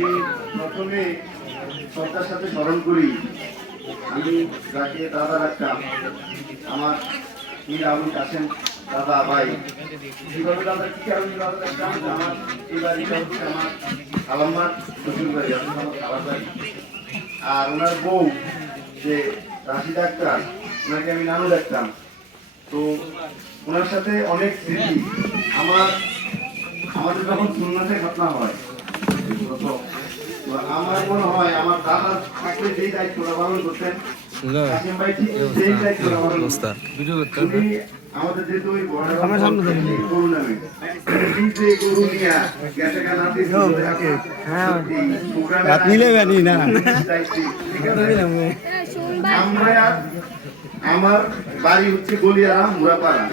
আমি প্রথমে শ্রদ্ধার সাথে স্মরণ করি। আমি যাকে দাদা রাখতাম। আমার মীর আবুল কাসেম দাদা ভাই। কীভাবে দাদা, কি কারণে আমার এই বাড়িটা আমার খালাম্মার শ্বশুর বাড়ি অর্থাৎ আমার বাড়ি। আর ওনার বউ, যে রাশি ডাক্তার, ওনাকে আমি নানু দেখতাম তো ওনার সাথে অনেক স্মৃতি। আমার, আমাদের যখন সুন্নাতে ঘটনা হয় আমার মনে হয় দাদা থাকলে যেই দায়িত্বটা পালন করতেন আমাদের যেহেতু ওই বাড়ি হচ্ছে গলিয়ারা মুরাপাড়া।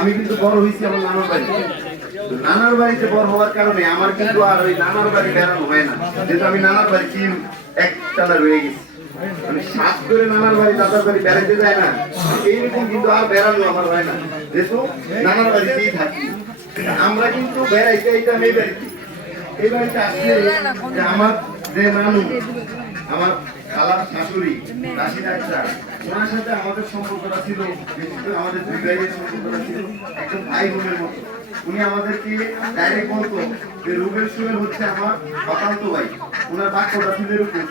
আমি কিন্তু বড় হয়েছি আমার নানার বাড়ি। নানার বাড়িতে বড় হওয়ার কারণে আমার কিন্তু আর ওই নানার বাড়ি বেড়ানো হয় না। যেহেতু আমি নানার বাড়ি কি একটানা রয়ে গেছি। মানে সাত করে নানার বাড়ি, দাদার বাড়ি বেড়াতে যায় না, এইরকম কিন্তু আর বেড়ানো আমার হয় না। যেহেতু নানার বাড়িতেই থাকি। আমরা কিন্তু বেড়াইতে এইতাম এই বাড়িতে। এই বাড়িতে আসলে আমার যে নানু, আমার খালার শাশুড়ি রাশি ডাক্তার ওনার সাথে আমাদের সম্পর্কটা ছিল করে আমাদের দুই ভাইয়ের সম্পর্কটা ছিল একদম ভাই বোনের মতো। উনি আমাদেরকে ডাইরেক্ট বলতো যে, রুবেল সুবেল হচ্ছে আমার অকান্ত ভাই। ওনার বাক্যটা ছিল এরকম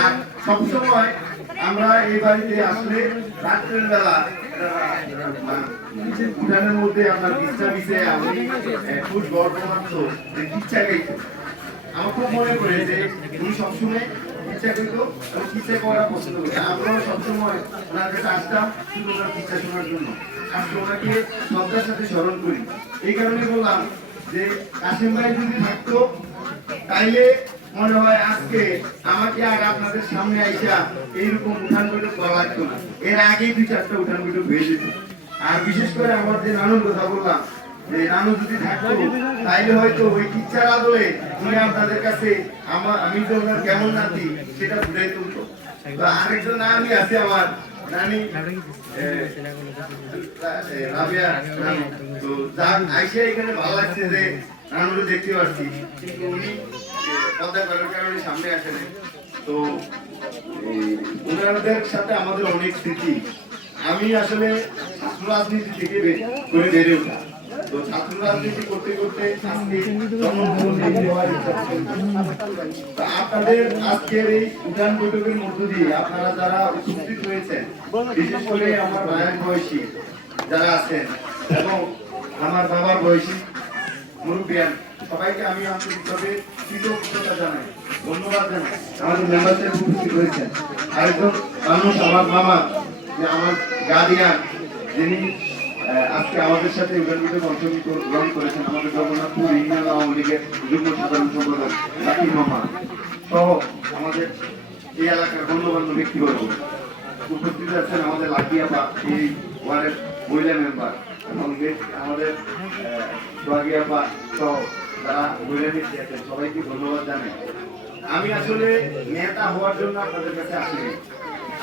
আর সবসময় আমরা এই বাড়িতে আসলে রাত্রের বেলা উঠানের মধ্যে আপনার বিছনা বিছে আমি খুব গর্ব মাত্র যে কিচ্ছা গাইতো আমার খুব মনে পড়ে যে, উনি সবসময় ইচ্ছা করতো এবং ইচ্ছা করা পছন্দ করতো আমরাও সবসময় ওনার কাছে আসতাম শুধু ওনার ইচ্ছা শোনার জন্য। আজকে ওনাকে শ্রদ্ধার সাথে স্মরণ করি। এই কারণে বললাম যে কাশিম ভাই যদি থাকতো, তাইলে মনে হয় আজকে আমাকে আর আপনাদের সামনে আইসা এইরকম উঠান বৈঠক করা লাগতো না। এর আগেই দুই চারটা উঠান বৈঠক হয়ে যেত। আর বিশেষ করে আমার যে নানুর কথা বললাম যে নানু যদি থাকতো, তাইলে হয়তো ওই ইচ্ছার আদলে উনি আপনাদের কাছে আমার আমি ওনার কেমন নাতি, সেটা ফুটাই তুলতো তো আরেকজন নানি আছে আমার, নানি। তো যাক, আইসা এখানে ভালো লাগছে যে নানুরে দেখতে পাচ্ছি কিন্তু উনি পর্দা করার কারণে সামনে আসে। তো ওনাদের সাথে আমাদের অনেক স্মৃতি আমি আসলে রাজনীতি থেকে বেড়ে তো ছাত্র রাজনীতি করতে করতে আজকে আপনাদের আজকের এই উঠান বৈঠকের মধ্য দিয়ে আপনারা যারা উপস্থিত হয়েছেন বিশেষ করে আমার ভাইয়ের বয়সী যারা আছেন এবং আমার বাবার বয়সী মুরব্বিয়ান, সবাইকে আমি আন্তরিকভাবে কৃতজ্ঞতা জানাই, ধন্যবাদ জানাই। আমাদের মেম্বারদের উপস্থিত হয়েছেন আরেকজন মানুষ, আমার মামা, যে আমার গার্ডিয়ান যিনি আজকে আমাদের সাথে ইভেন্টে অংশগ্রহণ করেছেন আমাদের জগন্নাথপুর ইউনিয়ন আওয়ামী লীগের যুগ্ম সাধারণ সম্পাদক জাকির মামা সহ আমাদের এই এলাকার গণ্যমান্য ব্যক্তিবর্গ। উপস্থিত আছেন আমাদের লাকিয়াপা এই ওয়ার্ডের মহিলা মেম্বার এবং আমাদের সোহাগিয়াপা সহ যারা মহিলা নেত্রী আছেন, সবাইকে ধন্যবাদ জানাই। আমি আসলে নেতা হওয়ার জন্য আপনাদের কাছে আসিনি।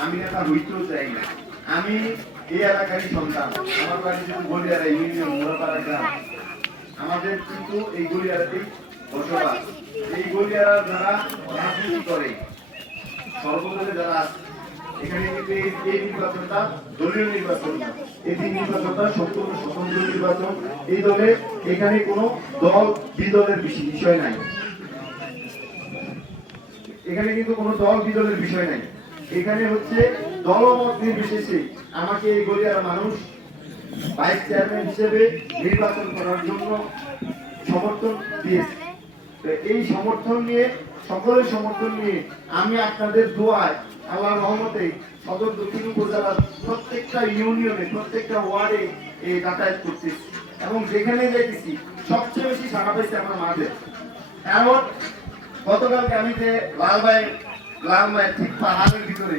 আমি নেতা হইতেও চাই না। আমি এই এলাকারই সন্তান। আমার বাড়ি যেমন গলিয়ারা ইউনিয়ন মোড়াপাড়া গ্রাম। আমাদের কিন্তু এই গলিয়ারাতেই বসবাস। এই গলিয়ারা যারা রাজনীতি করে, সর্বদলে যারা এখানে কিন্তু এই- নির্বাচনটা দলীয় নির্বাচন। না নির্বাচনটা সম্পূর্ণ স্বতন্ত্র নির্বাচন, এই দলে এখানে কোনো দল বিদলের বিষয় নাই। এখানে কিন্তু কোনো দল বিদলের বিষয় নাই। এখানে হচ্ছে দলমত নির্বিশেষে আমাকে এই গলিয়ার মানুষ ভাইস চেয়ারম্যান হিসেবে নির্বাচন করার জন্য সমর্থন দিয়েছে। এই সমর্থন নিয়ে, সকলের সমর্থন নিয়ে আমি আপনাদের দোয়ায় আল্লাহর রহমতে সদর দক্ষিণ উপজেলার প্রত্যেকটা ইউনিয়নে, প্রত্যেকটা ওয়ার্ডে এই যাতায়াত করতেছি এবং যেখানে যাইতেছি, সবচেয়ে বেশি সারা পাইছে আমার মাঝে এমন গতকালকে আমি যে লালবাই লালমায়ের ঠিক পাহাড়ের ভিতরে,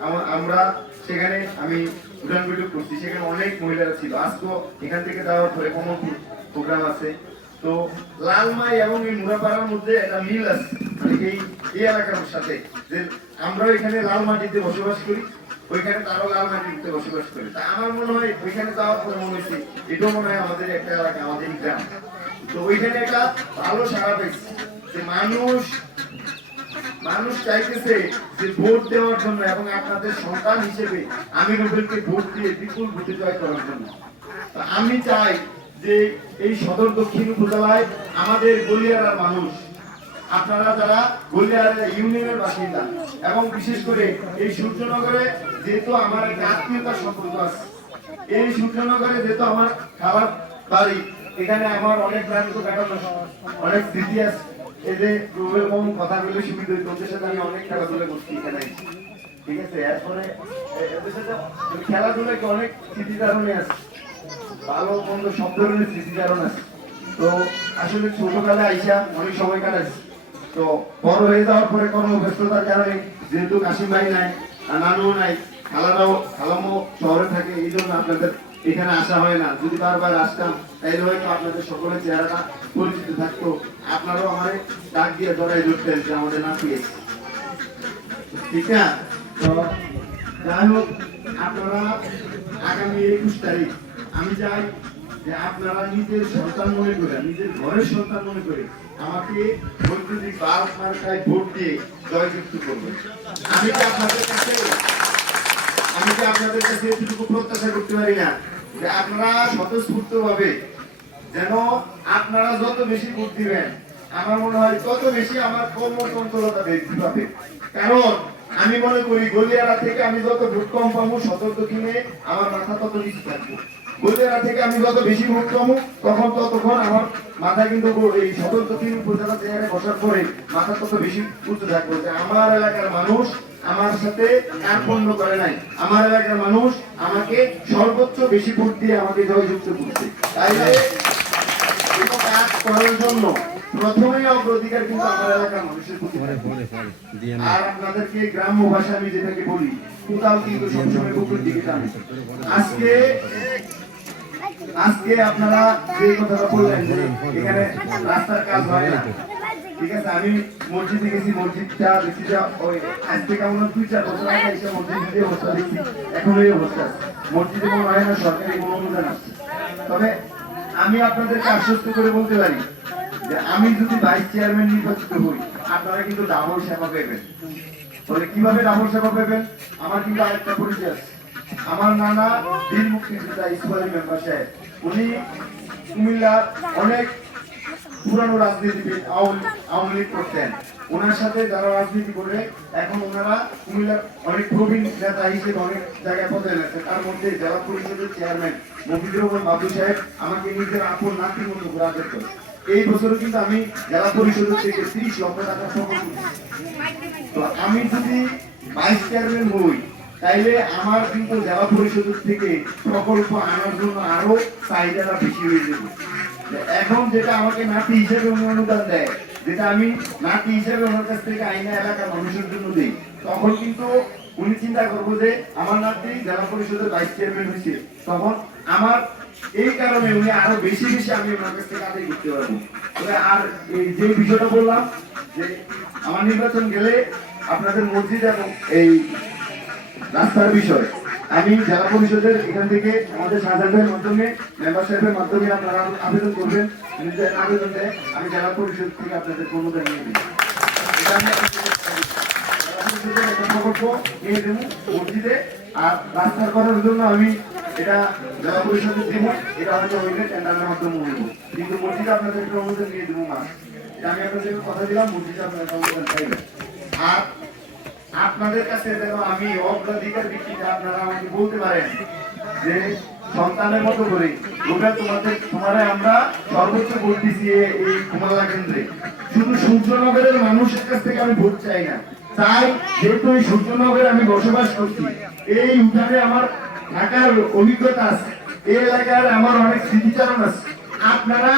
আমা- আমরা সেখানে আমি উড়ান বৈঠক করছি। সেখানে অনেক মহিলারা ছিল। আজকেও এখান থেকে যাওয়ার পরে কোনো প্রোগ্রাম আছে। তো লালমাই এবং এই মুরাপাড়ার মধ্যে একটা মিল আছে। মানে এই এই এলাকার সাথে যে আমরাও এখানে লাল মাটিতে বসবাস করি, ওইখানে তারাও লাল মাটিতে বসবাস করে। তা আমার মনে হয় ওইখানে যাওয়ার পরে মনে হয়েছে এটাও মনে হয় আমাদের একটা এলাকা, আমাদের গ্রাম। তো ওইখানে একটা ভালো সারা পেয়েছি। যে মানুষ মানুষ চাইতেছে যে ভোট দেওয়ার জন্য এবং আপনাদের সন্তান হিসেবে আমি রুবেলকে ভোট দিয়ে বিপুল ভোটে জয় করার জন্য। আমি চাই যে এই সদর দক্ষিণ উপজেলায় আমাদের গলিয়ারার মানুষ, আপনারা যারা গলিয়ারা ইউনিয়নের বাসিন্দা এবং বিশেষ করে এই সূর্যনগরে যেহেতু আমার আত্মীয়তার সম্পর্ক আছে, এই সূর্যনগরে যেহেতু আমার খাবার বাড়ি, এখানে আমার অনেক কাটানো অনেক আছে। এই যে রুবেল কম কথা হইতো ওদের সাথে আমি অনেক খেলাধুলা করছি এখানে। ঠিক আছে? এরপরে সাথে খেলাধুলায় অনেক আছে? ভালো মন্দ সব ধরনের আছে। তো আসলে ছোটবেলায় আইসা অনেক সময় কাটাচ্ছি তো বড় হয়ে যাওয়ার পরে কোনো ব্যস্ততার কারণে যেহেতু কাশিম ভাই নাই নানুও নাই, খালারাও খালামও শহরে থাকে, এই জন্য আপনাদের এখানে আসা হয় না। যদি বারবার আসতাম তাইলে হয়তো আপনাদের সকলের চেহারাটা পরিচিত থাকতো। আপনারাও আমার ডাক দিয়ে ধরাই ধরতেন যে আমাদের না পেয়েছে ঠিক না? যাই হোক, আপনারা আগামী একুশ তারিখ, আমি চাই যে আপনারা নিজের সন্তান মনে করে নিজের ঘরের সন্তান মনে করে আমাকে বৈদ্যুতিক বাল্ব মার্কায় ভোট দিয়ে জয়যুক্ত করবেন। আমি কি আপনাদের কাছে আমি কি আপনাদের কাছে এতটুকু প্রত্যাশা করতে পারি না যে আপনারা স্বতঃস্ফূর্ত ভাবে যেন আপনারা যত বেশি ভোট দিবেন, আমার মনে হয় তত বেশি আমার কর্মচঞ্চলতা বৃদ্ধি পাবে। কারণ আমি মনে করি গলিয়ারা থেকে আমি যত ভোট কম পাবো, সতর্ক কিনে আমার মাথা তত নিচু থাকবে। গলিয়ারা থেকে আমি যত বেশি পাবো তখন ততক্ষণ আমার মাথা কিন্তু এই সতর্ক দক্ষিণ উপজেলা চেয়ারে বসার পরে মাথা তত বেশি উঁচু থাকবে যে আমার এলাকার মানুষ আমার সাথে কার্পণ্য করে নাই। আমার এলাকার মানুষ আমাকে সর্বোচ্চ বেশি ভোট দিয়ে আমাকে জয়যুক্ত করছে। তাইলে কোনো কাজ করার জন্য প্রথমেই অগ্রাধিকার কিন্তু আমার এলাকার মানুষের প্রতি আর আপনাদেরকে গ্রাম্য ভাষা আমি যেটাকে বলি কোথাও কিন্তু সবসময় বুকুর দিকে টানে। আজকে আজকে আপনারা যে কথাটা বললেন যে এখানে রাস্তার কাজ হয় না, ঠিক আছে? আমি মসজিদে গেছি, মসজিদটা দেখছি যে, ওই আজ থেকে আমরা দুই চার বছর আগে এসে মসজিদে অবস্থা দেখছি, এখন এই অবস্থা। মসজিদে কোনো হয় না, সরকারি কোনো অনুদান আছে। তবে আমি আপনাদেরকে আশ্বস্ত করে বলতে পারি যে আমি যদি ভাইস চেয়ারম্যান নির্বাচিত হই, আপনারা কিন্তু ডাবল সেবা পেবেন। বলে কীভাবে ডাবল সেবা পেবেন? আমার কিন্তু আরেকটা পরিচয় আছে। আমার নানা বীর মুক্তিযোদ্ধা ইসমাইল মেম্বার সাহেব, উনি কুমিল্লার অনেক পুরানো রাজনীতিবিদ আওয়ামী লীগ করতেন। ওনার সাথে যারা রাজনীতি করে, এখন ওনারা কুমিল্লার অনেক প্রবীণ নেতা হিসেবে অনেক জায়গায় পদে রয়েছে তার মধ্যে জেলা পরিষদের চেয়ারম্যান মফিজুর রহমান বাবু সাহেব আমাকে নিজের আপন নাতির মতো ঘোরা করত এই বছরও কিন্তু আমি জেলা পরিষদের থেকে তিরিশ লক্ষ টাকা প্রকল্প তো আমি যদি ভাইস চেয়ারম্যান হই তাইলে আমার কিন্তু জেলা পরিষদের থেকে প্রকল্প আনার জন্য আরও চাহিদাটা বেশি হয়ে যাবে। এখন যেটা আমাকে নাতি হিসেবে অনুদান দেয়, যেটা আমি নাতি হিসেবে ওনার কাছ থেকে আইনা এলাকার মানুষের জন্য দিই, তখন কিন্তু উনি চিন্তা করব যে আমার নাতি জেলা পরিষদের ভাইস চেয়ারম্যান হয়েছে, তখন আমার এই কারণে উনি আরও বেশি বেশি আমি ওনার কাছ থেকে আদায় করতে পারব। আর এই যে বিষয়টা বললাম, যে আমার নির্বাচন গেলে আপনাদের মসজিদ এবং এই রাস্তার বিষয়। আমি জেলা পরিষদের এখান থেকে আমাদের সাজানের মাধ্যমে, মেম্বার সাহেবের মাধ্যমে আপনারা আবেদন করবেন। নিজের আবেদন দেয়, আমি জেলা পরিষদ থেকে আপনাদের অনুদান নিয়ে প্রকল্প নিয়ে দেবো আর রাস্তার জন্য আমি এটা জেলা পরিষদের মাধ্যমে কিন্তু আপনাদের নিয়ে দেবো আমি কথা আর আপনাদের কাছে যেন আমি অগ্রাধিকার ভিত্তিতে আপনারা আমাকে বলতে পারেন যে সন্তানের মতো করে, রুবেল, তোমাদের, তোমারে আমরা সর্বোচ্চ ভোট দিচ্ছি এই কুমাল্লা কেন্দ্রে। শুধু সূর্যনগরের মানুষের কাছ থেকে আমি ভোট চাই না। তাই যেহেতু এই সূর্যনগরে আমি বসবাস করছি, এই উঠানে আমার থাকার অভিজ্ঞতা আছে, এই এলাকার আমার অনেক স্মৃতিচারণ আছে। আপনারা